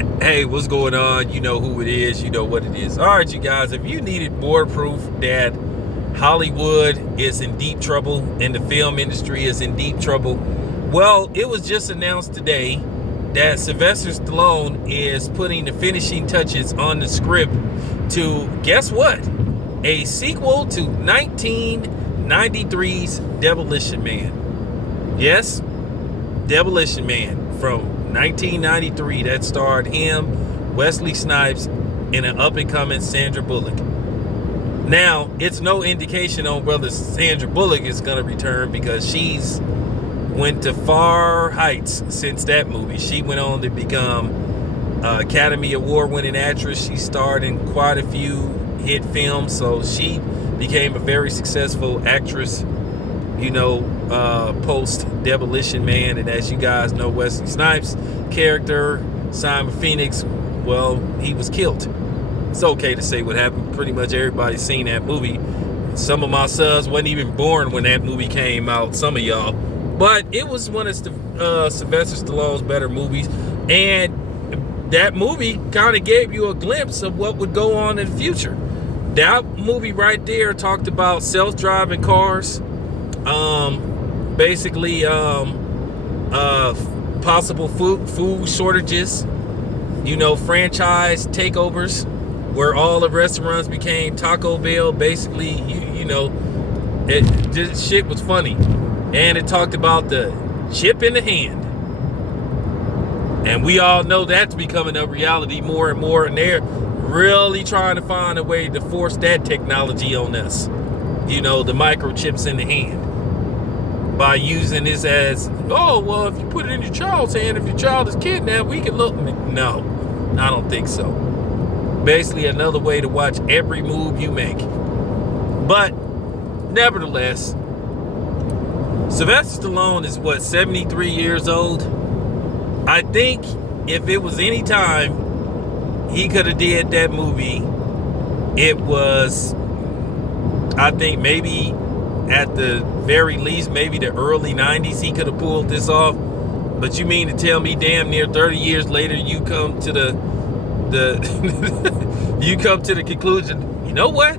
Hey, what's going on? You know who it is. You know what it is. All right, you guys, if you needed more proof that Hollywood is in deep trouble and the film industry is in deep trouble, well, it was just announced today that Sylvester Stallone is putting the finishing touches on the script to, guess what? A sequel to 1993's Devolution Man. Yes, Devolution Man from 1993 that starred him, Wesley Snipes, and an up-and-coming Sandra Bullock. Now, it's no indication on whether Sandra Bullock is going to return because she's went to far heights since that movie. She went on to become Academy Award-winning actress. She starred in quite a few hit films, so she became a very successful actress, post Devolution Man. And as you guys know, Wesley Snipes' character, Simon Phoenix, well, he was killed. It's okay to say what happened. Pretty much everybody's seen that movie. Some of my sons wasn't even born when that movie came out, some of y'all. But it was one of Sylvester Stallone's better movies. And that movie kind of gave you a glimpse of what would go on in the future. That movie right there talked about self-driving cars, possible food shortages, franchise takeovers, where all the restaurants became Taco Bell. Basically, it just shit was funny. And it talked about the chip in the hand. And we all know that's becoming a reality more and more, and they're really trying to find a way to force that technology on us. The microchips in the hand. By using this as, if you put it in your child's hand, if your child is kidnapped, we can look. No, I don't think so. Basically, another way to watch every move you make. But, nevertheless, Sylvester Stallone is, 73 years old? I think if it was any time he could have did that movie, it was, I think maybe at the very least, maybe the early 90s, he could have pulled this off. But you mean to tell me damn near 30 years later, you come to the you come to the conclusion, you know what? I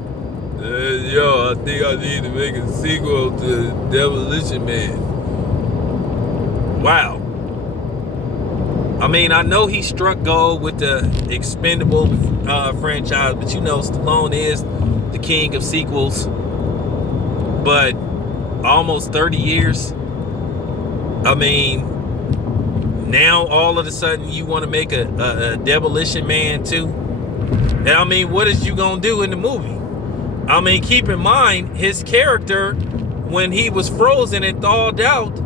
think I need to make a sequel to Devolution Man. Wow. I mean, I know he struck gold with the Expendable franchise, but Stallone is the king of sequels. But almost 30 years. I mean, now all of a sudden you want to make a Devolution Man too. And I mean, what is you gonna do in the movie? I mean, keep in mind his character when he was frozen and thawed out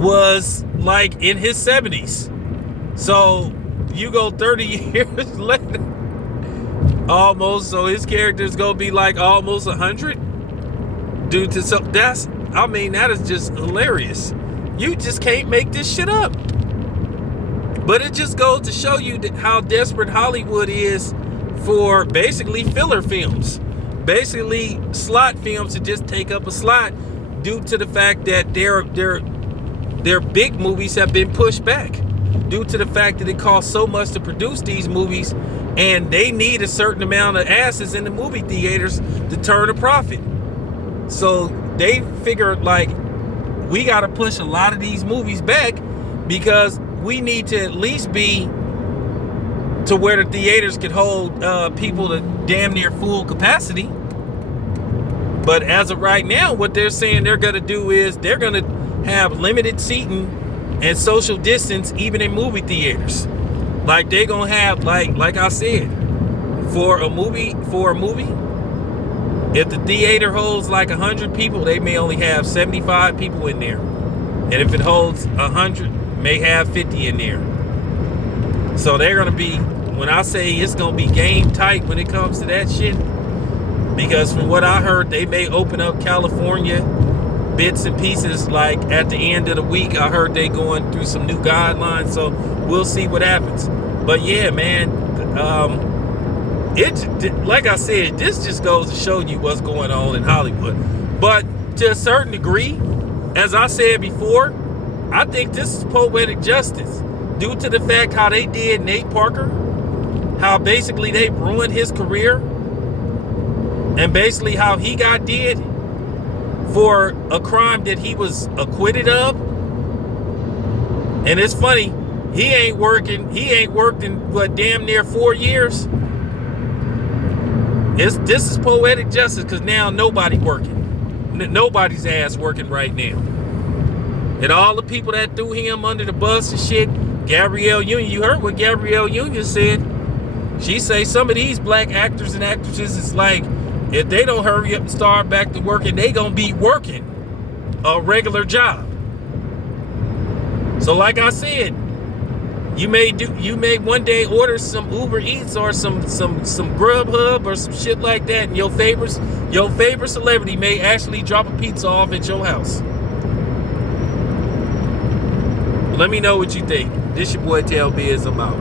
was like in his 70s. So you go 30 years later, almost, so his character is gonna be like almost 100 due to that is just hilarious. You just can't make this shit up. But it just goes to show you how desperate Hollywood is for basically filler films, basically slot films to just take up a slot due to the fact that their big movies have been pushed back due to the fact that it costs so much to produce these movies, and they need a certain amount of asses in the movie theaters to turn a profit. So they figured, we got to push a lot of these movies back because we need to at least be to where the theaters could hold people to damn near full capacity. But as of right now, what they're saying they're going to do is they're going to have limited seating and social distance even in movie theaters. Like they're going to have, like I said, for a movie, if the theater holds 100 people, they may only have 75 people in there. And if it holds 100, may have 50 in there. So they're going to be, when I say it's going to be game tight when it comes to that shit, because from what I heard, they may open up California bits and pieces at the end of the week. I heard they going through some new guidelines, so we'll see what happens. But yeah, man, like I said, this just goes to show you what's going on in Hollywood. But to a certain degree, as I said before, I think this is poetic justice. due to the fact how they did Nate Parker, how basically they ruined his career, and basically how he got dead for a crime that he was acquitted of. And it's funny, he ain't worked in what, damn near 4 years. This is poetic justice, because now nobody's ass working right now. And all the people that threw him under the bus and shit, Gabrielle Union, you heard what Gabrielle Union said. She say some of these black actors and actresses is like, if they don't hurry up and start back to working, they gonna be working a regular job. So like I said, you may one day order some Uber Eats or some Grubhub or some shit like that, and your favorite celebrity may actually drop a pizza off at your house. Let me know what you think. This your boy Tell Biz, I'm out.